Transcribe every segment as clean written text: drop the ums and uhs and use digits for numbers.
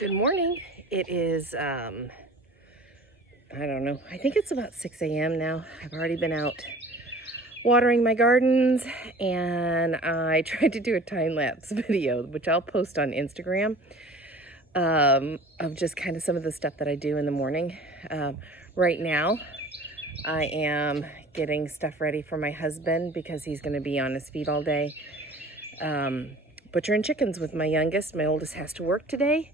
Good morning. It is, I don't know, I think it's about 6 a.m. now. I've already been out watering my gardens, and I tried to do a time-lapse video, which I'll post on Instagram, of just kind of some of the stuff that I do in the morning. Right now, I am getting stuff ready for my husband because he's going to be on his feet all day. Butchering chickens with my youngest. My oldest has to work today.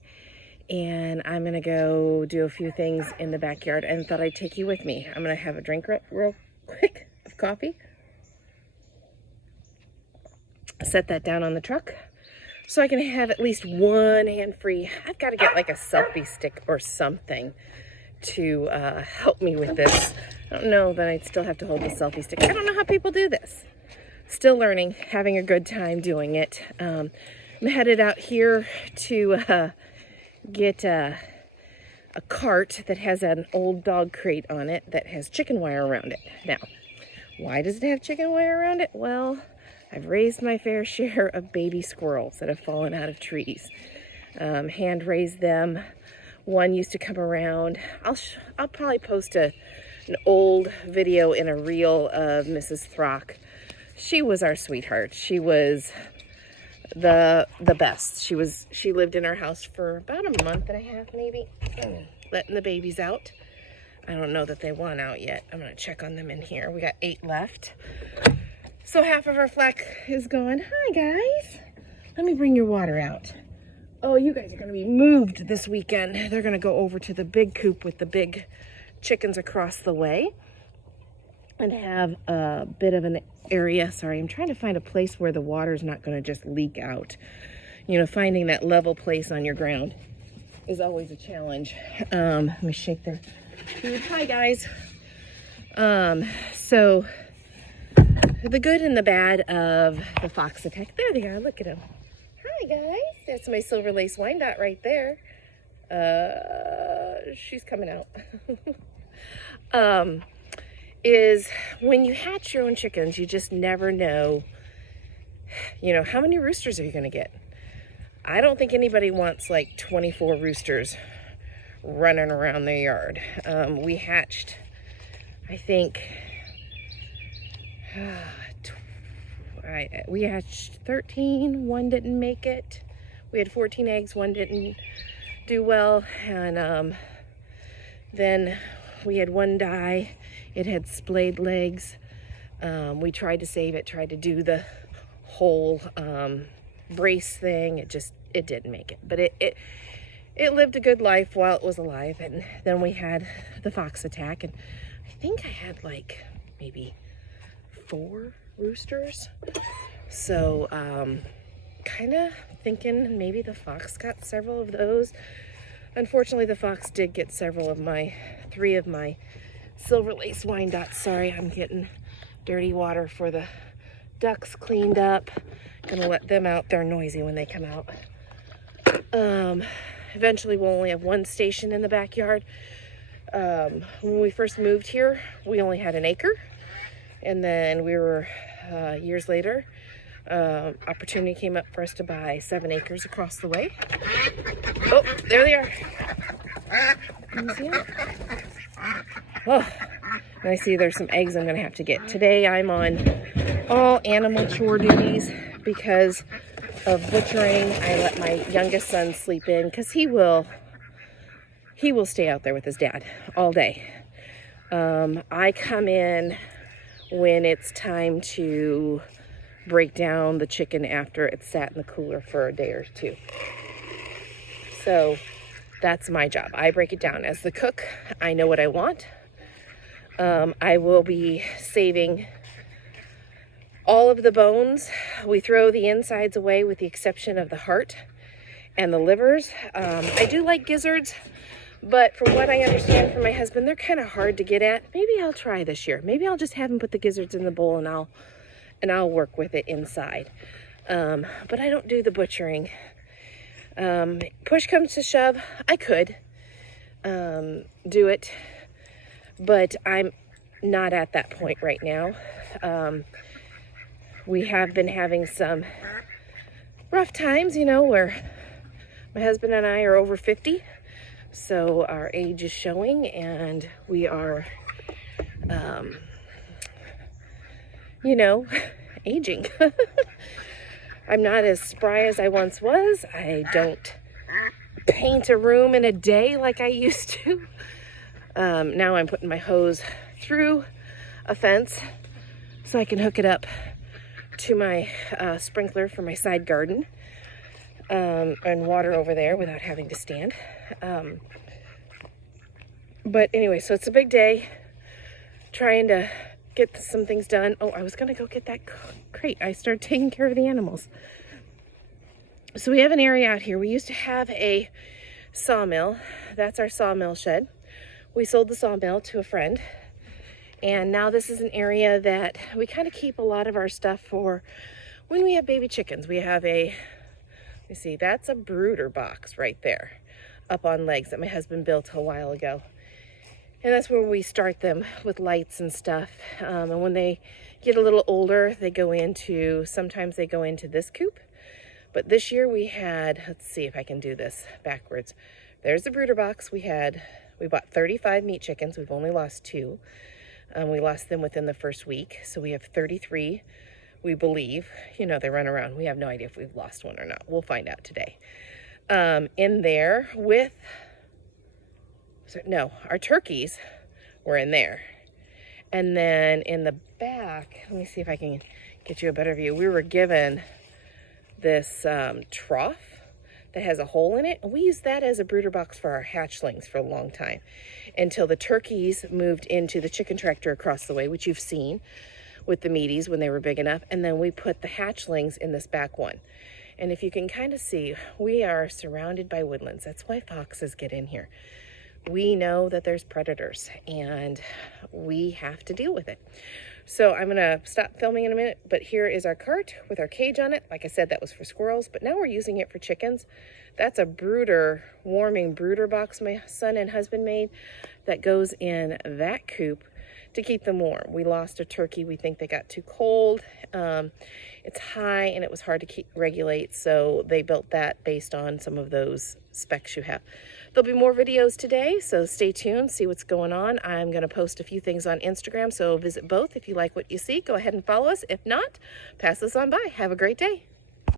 And I'm going to go do a few things in the backyard and thought I'd take you with me. I'm going to have a drink real quick of coffee. Set that down on the truck so I can have at least one hand free. I've got to get like a selfie stick or something to help me with this. I don't know that I'd still have to hold the selfie stick. I don't know how people do this. Still learning, having a good time doing it. I'm headed out here to get a cart that has an old dog crate on it that has chicken wire around it. Now, why does it have chicken wire around it? Well, I've raised my fair share of baby squirrels that have fallen out of trees. Hand raised them. One used to come around. I'll probably post an old video in a reel of Mrs. Throck. She was our sweetheart. She was the best. She lived in our house for about a month and a half, maybe, letting the babies out. I don't know that they want out yet. I'm gonna check on them in here. We got 8 left, so half of our fleck is gone. Hi guys, let me bring your water out. Oh, you guys are gonna be moved this weekend. They're gonna go over to the big coop with the big chickens across the way and have a bit of an area. Sorry, I'm trying to find a place where the water's not going to just leak out. You know, finding that level place on your ground is always a challenge. Let me shake their food. Hi guys. So the good and the bad of the fox attack. There they are. Look at them. Hi guys. That's my silver lace Wyandotte right there. She's coming out. Is when you hatch your own chickens, you just never know, how many roosters are you going to get? I don't think anybody wants like 24 roosters running around their yard. We hatched, I think, we hatched 13. One didn't make it. We had 14 eggs. One didn't do well. And then we had one die. It had splayed legs. We tried to save it, tried to do the whole brace thing. It didn't make it. But it lived a good life while it was alive. And then we had the fox attack. And I think I had like maybe 4 roosters. So kind of thinking maybe the fox got several of those. Unfortunately, the fox did get 3 of my silver lace Wyandottes. Sorry, I'm getting dirty water for the ducks cleaned up. Gonna let them out. They're noisy when they come out. Eventually we'll only have one station in the backyard. When we first moved here, we only had an acre. And then we were, years later, opportunity came up for us to buy 7 acres across the way. Oh, there they are. Can you see them? Oh, and I see there's some eggs I'm going to have to get. Today I'm on all animal chore duties because of butchering. I let my youngest son sleep in because he will stay out there with his dad all day. I come in when it's time to break down the chicken after it's sat in the cooler for a day or 2. So that's my job. I break it down. As the cook, I know what I want. I will be saving all of the bones. We throw the insides away with the exception of the heart and the livers. I do like gizzards, but from what I understand from my husband, they're kind of hard to get at. Maybe I'll try this year. Maybe I'll just have him put the gizzards in the bowl and I'll work with it inside. But I don't do the butchering. Push comes to shove, I could do it, but I'm not at that point right now. We have been having some rough times, where My husband and I are over 50, so our age is showing, and we are, you know, aging. I'm not as spry as I once was. I don't paint a room in a day like I used to. Now I'm putting my hose through a fence so I can hook it up to my sprinkler for my side garden, and water over there without having to stand. But anyway, so it's a big day, trying to get some things done. Oh, I was gonna go get that crate. I started taking care of the animals. So we have an area out here. We used to have a sawmill. That's our sawmill shed. We sold the sawmill to a friend, and now this is an area that we kind of keep a lot of our stuff for when we have baby chickens. We have a, let me see, that's a brooder box right there, up on legs, that my husband built a while ago. And that's where we start them with lights and stuff. And when they get a little older, they go into, sometimes they go into this coop. But this year we had, let's see if I can do this backwards. There's the brooder box. We bought 35 meat chickens. We've only lost 2. We lost them within the first week. So we have 33, we believe. You know, they run around. We have no idea if we've lost one or not. We'll find out today. In there with, no, our turkeys were in there. And then in the back, let me see if I can get you a better view. We were given this trough that has a hole in it. And we used that as a brooder box for our hatchlings for a long time, until the turkeys moved into the chicken tractor across the way, which you've seen with the meaties when they were big enough. And then we put the hatchlings in this back one. And if you can kind of see, we are surrounded by woodlands. That's why foxes get in here. We know that there's predators, and we have to deal with it. So I'm gonna stop filming in a minute, but here is our cart with our cage on it. Like I said, that was for squirrels, but now we're using it for chickens. That's a warming brooder box my son and husband made that goes in that coop to keep them warm. We lost a turkey. We think they got too cold. It's high and it was hard to regulate, so they built that based on some of those specs you have. There'll be more videos today, so stay tuned, see what's going on. I'm going to post a few things on Instagram, so visit both. If you like what you see, go ahead and follow us. If not, pass this on by. Have a great day.